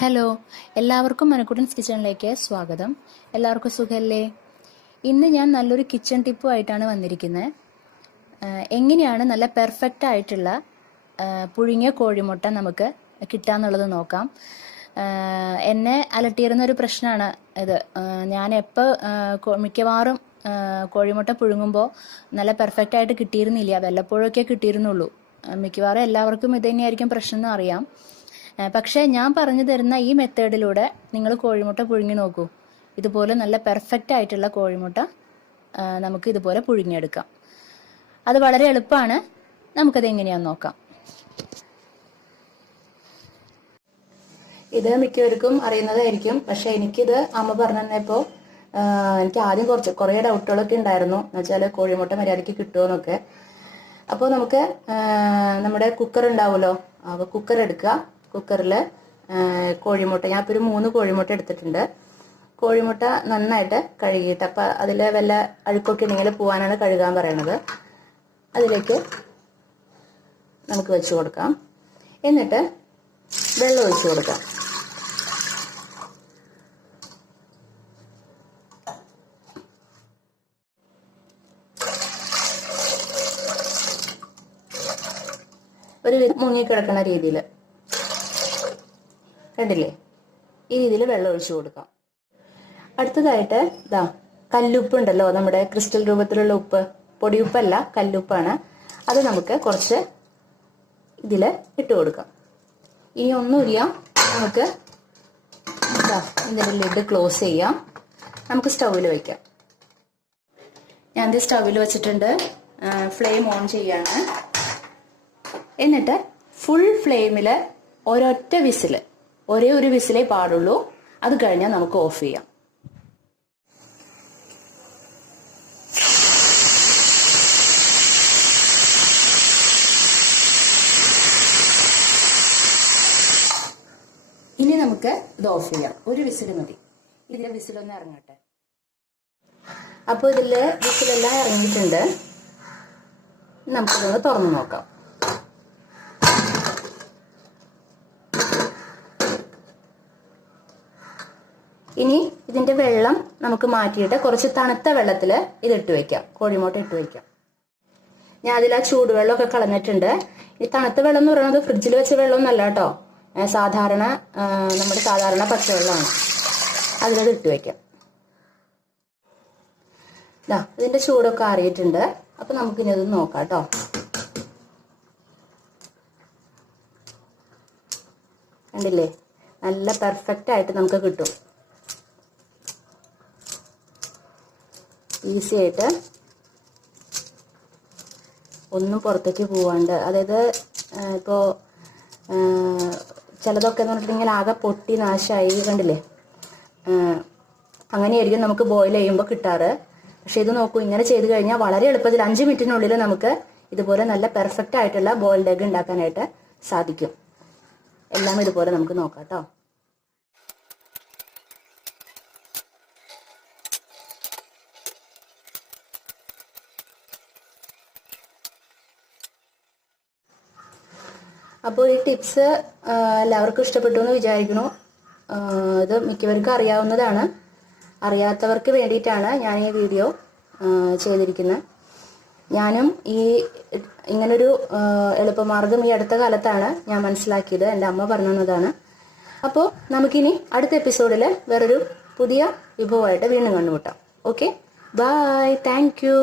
Hello, എല്ലാവർക്കും മനക്കുട്ടൻസ് കിച്ചണിലേക്ക് സ്വാഗതം. എല്ലാവർക്കും സുഖല്ലേ? ഇന്ന് ഞാൻ നല്ലൊരു കിച്ചൺ ടിപ്പുമായിട്ടാണ് വന്നിരിക്കുന്നത്. എങ്ങനെയാണ് നല്ല പെർഫെക്റ്റ് ആയിട്ടുള്ള പുഴുങ്ങിയ കോഴിമുട്ട നമുക്ക് കിട്ടാന്നുള്ളത് നോക്കാം. എന്നെ അലട്ടിയിരുന്ന ഒരു പ്രശ്നമാണ് ഇത്. ഞാൻ മിക്കവാറും കോഴിമുട്ട പുഴുങ്ങുമ്പോൾ നല്ല പെർഫെക്റ്റ് ആയിട്ട് കിട്ടിയിരുന്നില്ല. വല്ലപ്പോഴൊക്കെ കിട്ടിയിരുന്നുള്ളൂ. മിക്കവാറും എല്ലാവർക്കും ഇത് തന്നെയായിരിക്കും പ്രശ്നം എന്ന് അറിയാം. പക്ഷേ ഞാൻ പറഞ്ഞു തരുന്ന ഈ മെത്തേഡിലൂടെ നിങ്ങൾ കോഴിമുട്ട പുഴുങ്ങി നോക്കൂ. ഇതുപോലെ നല്ല പെർഫെക്റ്റ് ആയിട്ടുള്ള കോഴിമുട്ട നമുക്ക് ഇതുപോലെ പുഴുങ്ങിയെടുക്കാം. അത് വളരെ എളുപ്പമാണ്. നമുക്കത് എങ്ങനെയാണെന്ന് നോക്കാം. ഇത് മിക്കവർക്കും അറിയുന്നതായിരിക്കും. പക്ഷെ എനിക്കിത് അമ്മ പറഞ്ഞു തന്നപ്പോൾ എനിക്ക് ആദ്യം കുറേ ഡൗട്ടുകളൊക്കെ ഉണ്ടായിരുന്നു. എന്നുവെച്ചാൽ കോഴിമുട്ട മര്യാദയ്ക്ക് കിട്ടുമോന്നൊക്കെ. അപ്പോൾ നമുക്ക് നമ്മുടെ കുക്കർ ഉണ്ടാവുമല്ലോ, അപ്പോൾ കുക്കർ എടുക്കുക. കുക്കറിൽ കോഴിമുട്ട, ഞാനിപ്പോൾ ഒരു 3 കോഴിമുട്ട എടുത്തിട്ടുണ്ട്. കോഴിമുട്ട നന്നായിട്ട് കഴുകിയിട്ട്, അപ്പം അതിൽ വല്ല അഴുക്കൊക്കെ ഉണ്ടെങ്കിൽ പോകാനാണ് കഴുകാൻ പറയണത്. അതിലേക്ക് നമുക്ക് വെച്ച് കൊടുക്കാം. എന്നിട്ട് വെള്ളം ഒഴിച്ച് കൊടുക്കാം. ഒരു മുങ്ങിക്കിടക്കുന്ന രീതിയിൽ, കണ്ടില്ലേ? ഈ രീതിയിൽ വെള്ളം ഒഴിച്ചു കൊടുക്കാം. അടുത്തതായിട്ട് കല്ലുപ്പ് ഉണ്ടല്ലോ, നമ്മുടെ ക്രിസ്റ്റൽ രൂപത്തിലുള്ള ഉപ്പ്, പൊടിയുപ്പല്ല, കല്ലുപ്പാണ്. അത് നമുക്ക് കുറച്ച് ഇതിൽ ഇട്ട് കൊടുക്കാം. ഇനി ഒന്നുമില്ല, നമുക്ക് ഇതിൻ്റെ ലിഡ് ക്ലോസ് ചെയ്യാം. നമുക്ക് സ്റ്റൗവിൽ വയ്ക്കാം. ഞാൻ ഇത് സ്റ്റൗവിൽ വെച്ചിട്ടുണ്ട്. ഫ്ലെയിം ഓൺ ചെയ്യാണ്. എന്നിട്ട് ഫുൾ ഫ്ലെയിമിൽ ഒരേ ഒരു വിസിലേ പാടുള്ളൂ. അത് കഴിഞ്ഞാൽ നമുക്ക് ഓഫ് ചെയ്യാം. ഇനി നമുക്ക് ഇത് ഓഫ് ചെയ്യാം. ഒരു വിസിൽ മതി. ഇതിലെ വിസിലൊന്ന് ഇറങ്ങട്ടെ. അപ്പോൾ ഇതിലെ വിസിലെല്ലാം ഇറങ്ങിയിട്ടുണ്ട്. നമുക്കിതൊന്ന് തുറന്നു നോക്കാം. ഇനി ഇതിന്റെ വെള്ളം നമുക്ക് മാറ്റിയിട്ട് കുറച്ച് തണുത്ത വെള്ളത്തിൽ ഇതിട്ട് വെക്കാം. കോഴിമുട്ട ഇട്ട് വെക്കാം. ഞാൻ അതിൽ ആ ചൂടുവെള്ളമൊക്കെ കളഞ്ഞിട്ടുണ്ട്. ഈ തണുത്ത വെള്ളം എന്ന് പറയുന്നത് ഫ്രിഡ്ജിൽ വെച്ച വെള്ളമൊന്നല്ല കേട്ടോ, നമ്മുടെ സാധാരണ പച്ചവെള്ളമാണ്. അതിലത് ഇട്ട് വെക്കാം. ഇതിന്റെ ചൂടൊക്കെ ആറിയിട്ടുണ്ട്. അപ്പൊ നമുക്കിനി അത് നോക്കാം കേട്ടോ. കണ്ടില്ലേ? നല്ല പെർഫെക്റ്റ് ആയിട്ട് നമുക്ക് കിട്ടും. ഈസി ആയിട്ട്, ഒന്നും പുറത്തേക്ക് പോവാണ്ട്. അതായത് ഇപ്പോൾ ചിലതൊക്കെ എന്ന് പറഞ്ഞിട്ടുണ്ടെങ്കിൽ ആകെ പൊട്ടി നാശമായി, കണ്ടില്ലേ? അങ്ങനെയായിരിക്കും നമുക്ക് ബോയിൽ ചെയ്യുമ്പോൾ കിട്ടാറ്. പക്ഷെ ഇത് നോക്കൂ, ഇങ്ങനെ ചെയ്ത് കഴിഞ്ഞാൽ വളരെ എളുപ്പത്തിൽ 5 മിനിറ്റിനുള്ളിൽ നമുക്ക് ഇതുപോലെ നല്ല പെർഫെക്റ്റ് ആയിട്ടുള്ള ബോയിൽഡ് എഗ് ഉണ്ടാക്കാനായിട്ട് സാധിക്കും. എല്ലാം ഇതുപോലെ നമുക്ക് നോക്കാം കേട്ടോ. അപ്പോൾ ഈ ടിപ്സ് എല്ലാവർക്കും ഇഷ്ടപ്പെട്ടു എന്ന് വിചാരിക്കുന്നു. ഇത് മിക്കവർക്കും അറിയാവുന്നതാണ്. അറിയാത്തവർക്ക് വേണ്ടിയിട്ടാണ് ഞാൻ ഈ വീഡിയോ ചെയ്തിരിക്കുന്നത്. ഞാനും ഇങ്ങനൊരു എളുപ്പമാർഗം ഈ അടുത്ത കാലത്താണ് ഞാൻ മനസ്സിലാക്കിയത്. എൻ്റെ അമ്മ പറഞ്ഞു തന്നതാണ്. അപ്പോൾ നമുക്കിനി അടുത്ത എപ്പിസോഡിൽ വേറൊരു പുതിയ വിഭവമായിട്ട് വീണ്ടും കണ്ടുമുട്ടാം. Okay, bye, thank U.